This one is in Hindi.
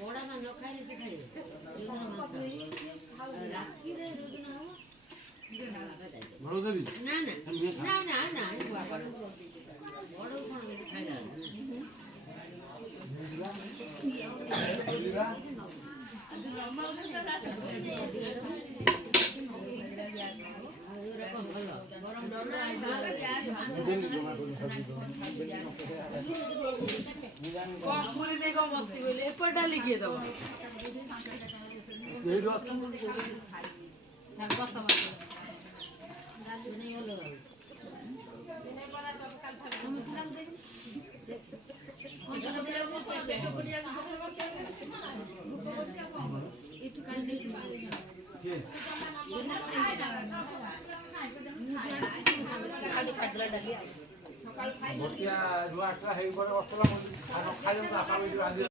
बड़ा मान न खाइले से खाइले राखी रे रोजना हो बड़ोदरी ना ना ना ना ना बड़ कोन खाइला पूरी देखो मस्ती बोले एपटा लिखिए दो ये जो नहीं हो लगा itu kan di sini Bhotia दुआ 8 हेइ पर असला खाना खाइयो त आफा